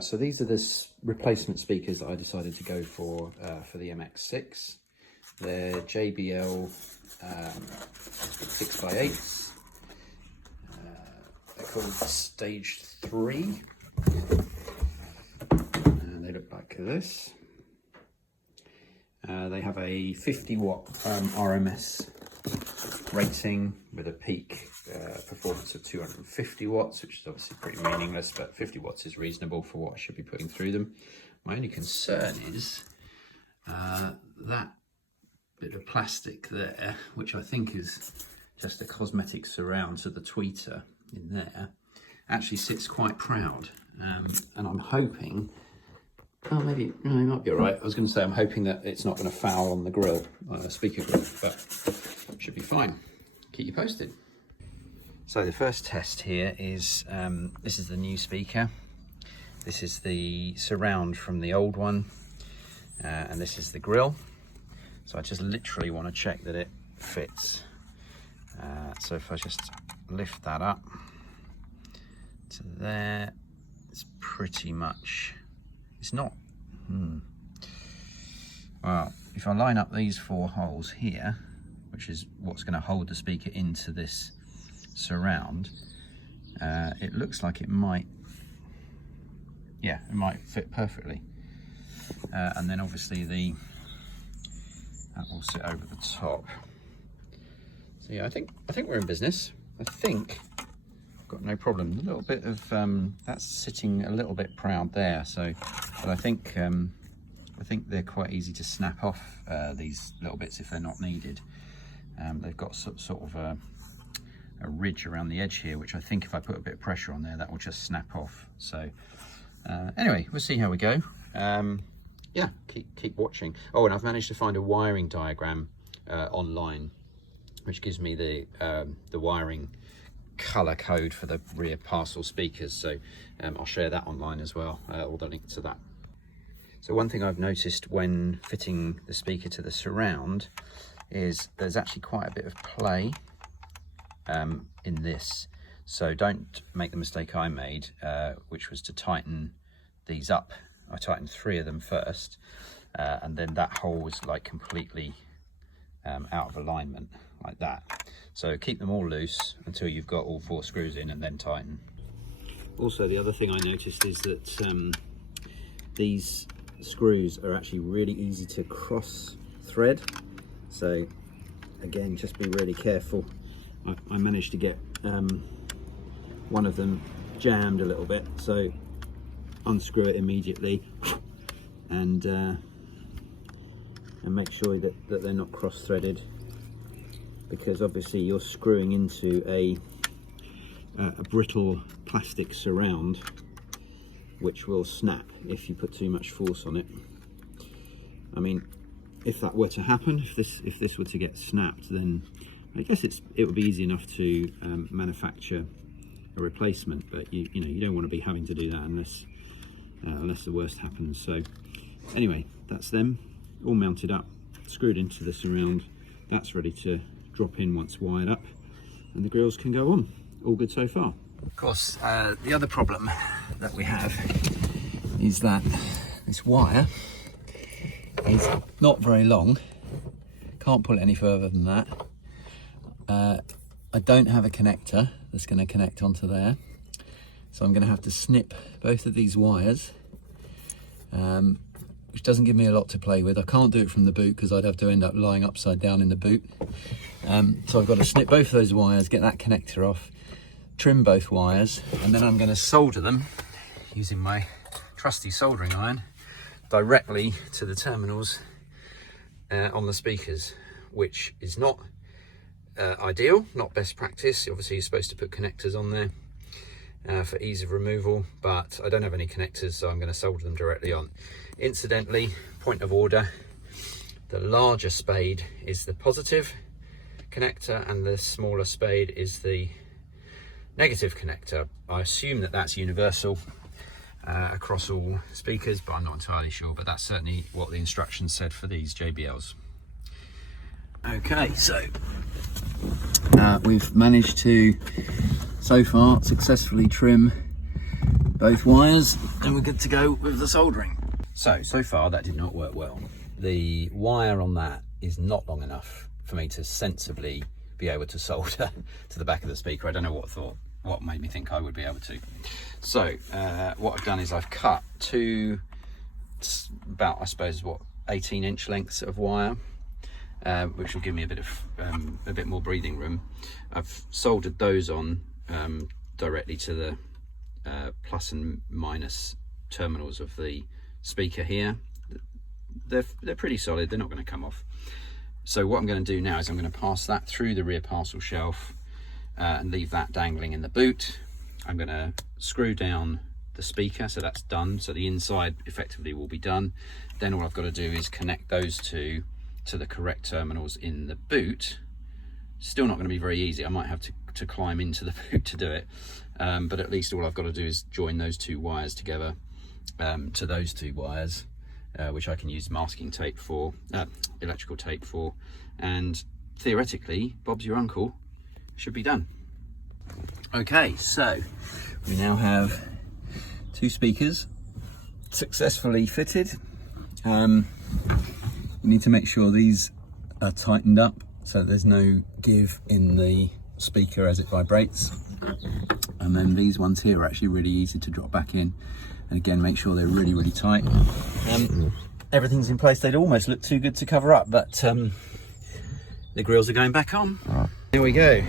So these are the replacement speakers that I decided to go for the MX6. They're JBL 6x8s. They're called Stage 3. And they look like this. They have a 50 watt RMS rating with a peak performance of 250 watts, which is obviously pretty meaningless, but 50 watts is reasonable for what I should be putting through them. My only concern is that bit of plastic there, which I think is just a cosmetic surround to the tweeter in there, actually sits quite proud, and I'm hoping, oh, maybe, no, it might be all right. I was going to say I'm hoping that it's not going to foul on the grill, speaker grill, but should be fine. Keep you posted. So the first test here is, this is the new speaker. This is the surround from the old one, and this is the grill. So I just literally want to check that it fits. So if I just lift that up to there, it's pretty much, it's not, well, if I line up these 4 holes here, which is what's going to hold the speaker into this surround, it looks like it might, yeah, it might fit perfectly. And then obviously that will sit over the top. So yeah, I think we're in business. I think I've got no problem. A little bit of that's sitting a little bit proud there. So, but I think they're quite easy to snap off, these little bits if they're not needed. They've got sort of a ridge around the edge here, which I think if I put a bit of pressure on there, that will just snap off. So anyway, we'll see how we go. Yeah, keep watching. Oh, and I've managed to find a wiring diagram online, which gives me the wiring color code for the rear parcel speakers. So I'll share that online as well, or the link to that. So one thing I've noticed when fitting the speaker to the surround is there's actually quite a bit of play in this. So don't make the mistake I made, which was to tighten these up. I tightened 3 of them first, and then that hole was like completely out of alignment like that. So keep them all loose until you've got all 4 screws in, and then tighten. Also, the other thing I noticed is that these screws are actually really easy to cross thread. So again, just be really careful. I managed to get one of them jammed a little bit, so unscrew it immediately and make sure that they're not cross-threaded, because obviously you're screwing into a brittle plastic surround which will snap if you put too much force on it. I mean, if that were to happen, if this were to get snapped, then I guess it would be easy enough to manufacture a replacement, but you know, you don't want to be having to do that unless the worst happens. So anyway, that's them all mounted up, screwed into the surround. That's ready to drop in once wired up, and the grills can go on. All good so far. Of course, the other problem that we have is that this wire is not very long. Can't pull it any further than that. I don't have a connector that's going to connect onto there, so I'm going to have to snip both of these wires, which doesn't give me a lot to play with. I can't do it from the boot because I'd have to end up lying upside down in the boot. So I've got to snip both of those wires, get that connector off, trim both wires, and then I'm going to solder them using my trusty soldering iron directly to the terminals on the speakers, which is not ideal, not best practice. Obviously you're supposed to put connectors on there for ease of removal, but I don't have any connectors, so I'm going to solder them directly on. Incidentally, point of order, the larger spade is the positive connector and the smaller spade is the negative connector. I assume that that's universal across all speakers, but I'm not entirely sure, but that's certainly what the instructions said for these JBLs. Okay, so we've managed to so far successfully trim both wires and we're good to go with the soldering. So far that did not work well. The wire on that is not long enough for me to sensibly be able to solder to the back of the speaker. I don't know what made me think I would be able to. So what I've done is I've cut two, about, I suppose, what, 18-inch lengths of wire, which will give me a bit more breathing room. I've soldered those on directly to the plus and minus terminals of the speaker here. They're pretty solid, they're not going to come off. So what I'm going to do now is I'm going to pass that through the rear parcel shelf and leave that dangling in the boot. I'm going to screw down the speaker, so that's done. So the inside effectively will be done. Then all I've got to do is connect those two to the correct terminals in the boot. Still not going to be very easy. I might have to climb into the boot to do it. But at least all I've got to do is join those two wires together to those two wires, which I can use masking tape for, electrical tape for, and theoretically, Bob's your uncle should be done. Okay, so we now have two speakers successfully fitted. You need to make sure these are tightened up so there's no give in the speaker as it vibrates. And then these ones here are actually really easy to drop back in. And again, make sure they're really, really tight. Everything's in place. They'd almost look too good to cover up, but the grills are going back on. Here we go.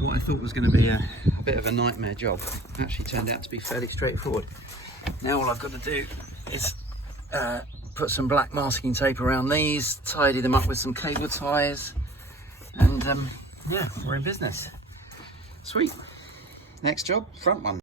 What I thought was going to be a bit of a nightmare job actually turned out to be fairly straightforward. Now all I've got to do is put some black masking tape around these, tidy them up with some cable ties, and yeah, we're in business. Sweet. Next job, front one.